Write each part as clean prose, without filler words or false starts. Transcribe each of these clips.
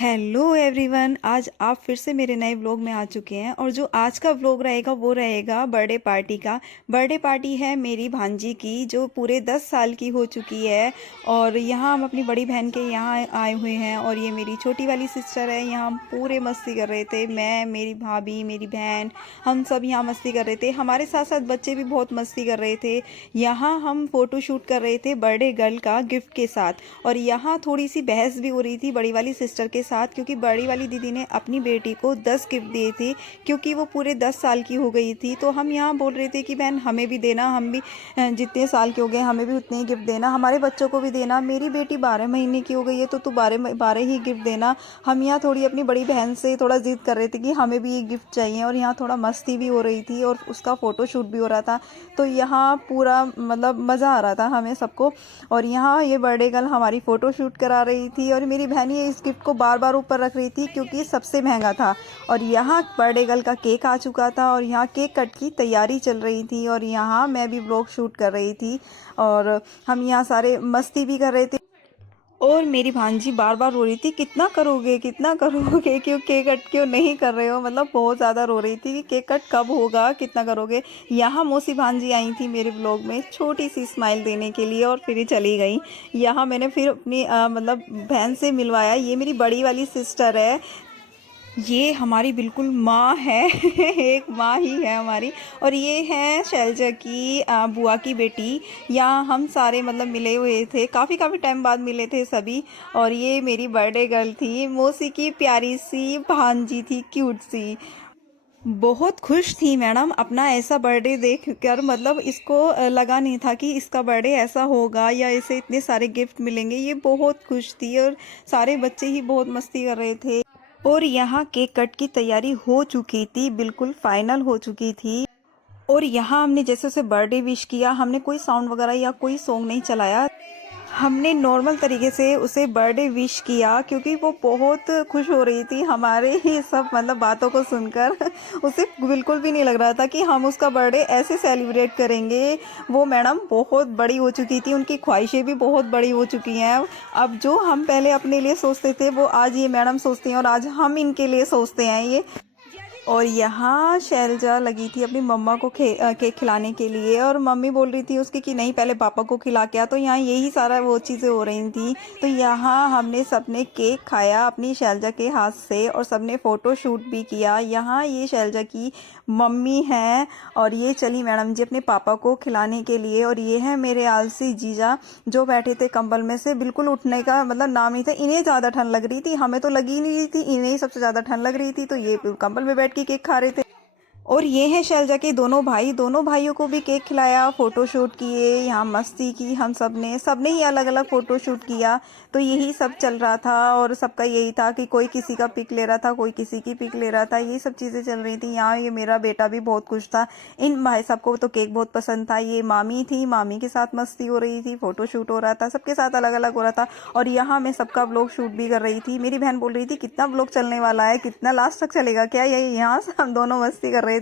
Hello everyone, आज आप फिर से मेरे नए व्लॉग में आ चुके हैं। और जो आज का व्लॉग रहेगा वो रहेगा बर्थडे पार्टी का। बर्थडे पार्टी है मेरी भांजी की जो पूरे 10 साल की हो चुकी है। और यहाँ हम अपनी बड़ी बहन के यहाँ आए हुए हैं और ये मेरी छोटी वाली सिस्टर है। यहाँ हम पूरे मस्ती कर रहे थे, मैं, मेरी भाभी, मेरी बहन, हम सब यहाँ मस्ती कर रहे थे। हमारे साथ साथ बच्चे भी बहुत मस्ती कर रहे थे। यहाँ हम फ़ोटो शूट कर रहे थे बर्थडे गर्ल का गिफ्ट के साथ। और यहाँ थोड़ी सी बहस भी हो रही थी बड़ी वाली सिस्टर के साथ, क्योंकि बड़ी वाली दीदी ने अपनी बेटी को 10 गिफ्ट दिए थे क्योंकि वो पूरे 10 साल की हो गई थी। तो हम यहाँ बोल रहे थे कि बहन हमें भी देना, हम भी जितने साल के हो गए हमें भी उतने ही गिफ्ट देना, हमारे बच्चों को भी देना। मेरी बेटी 12 महीने की हो गई है तो तू 12 ही गिफ्ट देना। हम यहाँ थोड़ी अपनी बड़ी बहन से थोड़ा जिद कर रहे थे कि हमें भी ये गिफ्ट चाहिए। और यहाँ थोड़ा मस्ती भी हो रही थी और उसका फ़ोटो शूट भी हो रहा था। तो यहाँ पूरा मतलब मज़ा आ रहा था हमें सबको। और यहाँ ये बर्थडे गर्ल हमारी फ़ोटो शूट करा रही थी और मेरी बहन ये इस गिफ्ट को बार बार ऊपर रख रही थी क्योंकि सबसे महंगा था। और यहाँ बर्थडे गर्ल का केक आ चुका था और यहाँ केक कट की तैयारी चल रही थी। और यहाँ मैं भी व्लॉग शूट कर रही थी और हम यहाँ सारे मस्ती भी कर रहे थे। और मेरी भांजी बार बार रो रही थी, कितना करोगे कितना करोगे, क्यों केक कट क्यों नहीं कर रहे हो। मतलब बहुत ज़्यादा रो रही थी कि केक कट कब होगा, कितना करोगे। यहाँ मौसी भांजी आई थी मेरे व्लॉग में छोटी सी स्माइल देने के लिए और फिर ही चली गई। यहाँ मैंने फिर अपनी मतलब बहन से मिलवाया। ये मेरी बड़ी वाली सिस्टर है, ये हमारी बिल्कुल माँ है एक माँ ही है हमारी। और ये है शैलजा की बुआ की बेटी। यहाँ हम सारे मतलब मिले हुए थे, काफ़ी टाइम बाद मिले थे सभी। और ये मेरी बर्थडे गर्ल थी, मौसी की प्यारी सी भांजी थी, क्यूट सी। बहुत खुश थी मैडम अपना ऐसा बर्थडे देख कर। मतलब इसको लगा नहीं था कि इसका बर्थडे ऐसा होगा या इसे इतने सारे गिफ्ट मिलेंगे। ये बहुत खुश थी और सारे बच्चे ही बहुत मस्ती कर रहे थे। और यहाँ केक कट की तैयारी हो चुकी थी, बिल्कुल फाइनल हो चुकी थी। और यहाँ हमने जैसे उसे बर्थडे विश किया, हमने कोई साउंड वगैरह या कोई सॉन्ग नहीं चलाया। हमने नॉर्मल तरीके से उसे बर्थडे विश किया क्योंकि वो बहुत खुश हो रही थी हमारे ही सब मतलब बातों को सुनकर उसे बिल्कुल भी नहीं लग रहा था कि हम उसका बर्थडे ऐसे सेलिब्रेट करेंगे। वो मैडम बहुत बड़ी हो चुकी थी, उनकी ख्वाहिशें भी बहुत बड़ी हो चुकी हैं। अब जो हम पहले अपने लिए सोचते थे वो आज ये मैडम सोचती हैं और आज हम इनके लिए सोचते हैं ये। और यहाँ शैलजा लगी थी अपनी मम्मा को केक खिलाने के लिए और मम्मी बोल रही थी उसकी कि नहीं पहले पापा को खिला के आ। तो यहाँ यही सारा वो चीज़ें हो रही थी। तो यहाँ हमने सबने केक खाया अपनी शैलजा के हाथ से और सबने फ़ोटो शूट भी किया। यहाँ ये शैलजा की मम्मी है और ये चली मैडम जी अपने पापा को खिलाने के लिए। और ये है मेरे आलसी जीजा जो बैठे थे कंबल में से, बिल्कुल उठने का मतलब नाम ही था। इन्हें ज़्यादा ठंड लग रही थी, हमें तो लगी ही नहीं रही थी, इन्हें ही सबसे ज़्यादा ठंड लग रही थी। तो ये कंबल में बैठ के केक खा रहे थे। और ये है शैलजा के दोनों भाई, दोनों भाइयों को भी केक खिलाया, फ़ोटो शूट किए, यहाँ मस्ती की हम सबने ही अलग अलग फ़ोटो शूट किया। तो यही सब चल रहा था और सबका यही था कि कोई किसी का पिक ले रहा था, कोई किसी की पिक ले रहा था, यही सब चीज़ें चल रही थी। यहाँ ये मेरा बेटा भी बहुत खुश था, इन भाई सबको तो केक बहुत पसंद था। ये मामी थी, मामी के साथ मस्ती हो रही थी, फ़ोटो शूट हो रहा था, सबके साथ अलग अलग हो रहा था। और यहाँ मैं सबका व्लॉग शूट भी कर रही थी। मेरी बहन बोल रही थी कितना व्लॉग चलने वाला है, कितना लास्ट तक चलेगा क्या। यही यहाँ से हम दोनों मस्ती कर रहे थे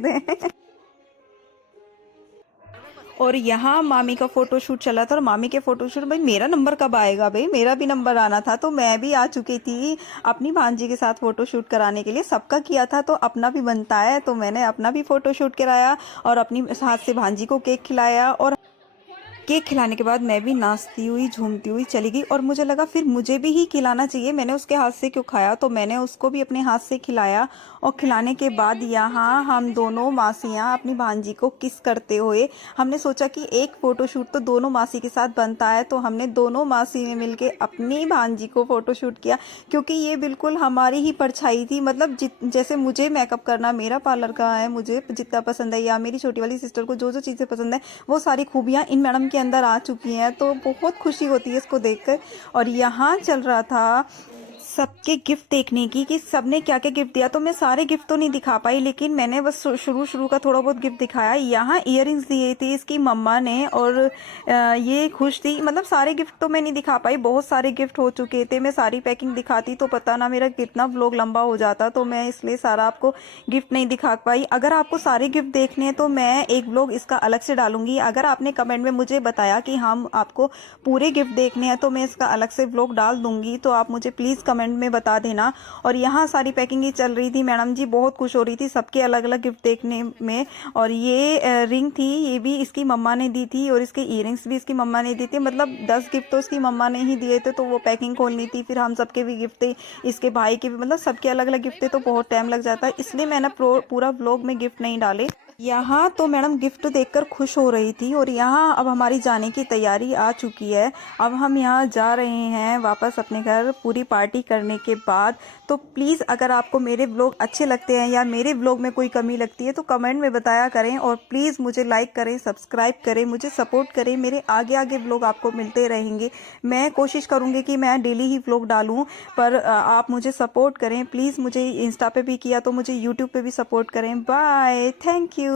और यहाँ मामी का फ़ोटो शूट चला था। और मामी के फ़ोटो शूट, भाई मेरा नंबर कब आएगा, भाई मेरा भी नंबर आना था। तो मैं भी आ चुकी थी अपनी भांजी के साथ फ़ोटो शूट कराने के लिए। सबका किया था तो अपना भी बनता है, तो मैंने अपना भी फ़ोटो शूट कराया और अपनी हाथ से भांजी को केक खिलाया। और केक खिलाने के बाद मैं भी नाचती हुई झूमती हुई चली गई और मुझे लगा फिर मुझे भी ही खिलाना चाहिए, मैंने उसके हाथ से क्यों खाया। तो मैंने उसको भी अपने हाथ से खिलाया। और खिलाने के बाद यहाँ हम दोनों मासियाँ अपनी भांजी को किस करते हुए, हमने सोचा कि एक फ़ोटो शूट तो दोनों मासी के साथ बनता है। तो हमने दोनों मासी ने मिलके अपनी भांजी को फ़ोटो शूट किया क्योंकि ये बिल्कुल हमारी ही परछाई थी। मतलब जैसे मुझे मेकअप करना मेरा पार्लर का है, मुझे जितना पसंद है, या मेरी छोटी वाली सिस्टर को जो जो चीज़ें पसंद है वो सारी खूबियाँ इन मैडम के अंदर आ चुकी हैं। तो बहुत खुशी होती है इसको देखकर। और यहाँ चल रहा था सबके गिफ्ट देखने की कि सबने क्या क्या गिफ्ट दिया। तो मैं सारे गिफ्ट तो नहीं दिखा पाई, लेकिन मैंने बस शुरू का थोड़ा बहुत गिफ्ट दिखाया। यहाँ इयररिंग्स दिए थे इसकी मम्मा ने और ये खुश थी। मतलब सारे गिफ्ट तो मैं नहीं दिखा पाई, बहुत सारे गिफ्ट हो चुके थे। मैं सारी पैकिंग दिखाती तो पता ना मेरा कितना व्लॉग लंबा हो जाता, तो मैं इसलिए सारा आपको गिफ्ट नहीं दिखा पाई। अगर आपको सारे गिफ्ट देखने हैं तो मैं एक व्लॉग इसका अलग से डालूंगी। अगर आपने कमेंट में मुझे बताया कि हम आपको पूरे गिफ्ट देखने हैं तो मैं इसका अलग से व्लॉग डाल दूंगी। तो आप मुझे प्लीज़ कमेंट कमेंट में बता देना। और यहाँ सारी पैकिंग ही चल रही थी, मैडम जी बहुत खुश हो रही थी सबके अलग अलग गिफ्ट देखने में। और ये रिंग थी, ये भी इसकी मम्मा ने दी थी, और इसके इयरिंग्स भी इसकी मम्मा ने दी थी। मतलब 10 गिफ्ट तो इसकी मम्मा ने ही दिए थे, तो वो पैकिंग खोलनी थी, फिर हम सबके भी गिफ्ट थे, इसके भाई के भी, मतलब सबके अलग अलग गिफ्ट थे, तो बहुत टाइम लग जाता है, इसलिए मैंने पूरा व्लॉग में गिफ्ट नहीं डाले। यहाँ तो मैडम गिफ्ट देखकर खुश हो रही थी। और यहाँ अब हमारी जाने की तैयारी आ चुकी है, अब हम यहाँ जा रहे हैं वापस अपने घर पूरी पार्टी करने के बाद। तो प्लीज़ अगर आपको मेरे व्लॉग अच्छे लगते हैं या मेरे व्लॉग में कोई कमी लगती है तो कमेंट में बताया करें, और प्लीज़ मुझे लाइक करें, सब्सक्राइब करें, मुझे सपोर्ट करें, मेरे आगे आगे व्लॉग आपको मिलते रहेंगे। मैं कोशिश करूँगी कि मैं डेली ही व्लॉग डालूँ, पर आप मुझे सपोर्ट करें प्लीज़। मुझे इंस्टा पे भी किया तो मुझे यूट्यूब पे भी सपोर्ट करें। Bye, thank you.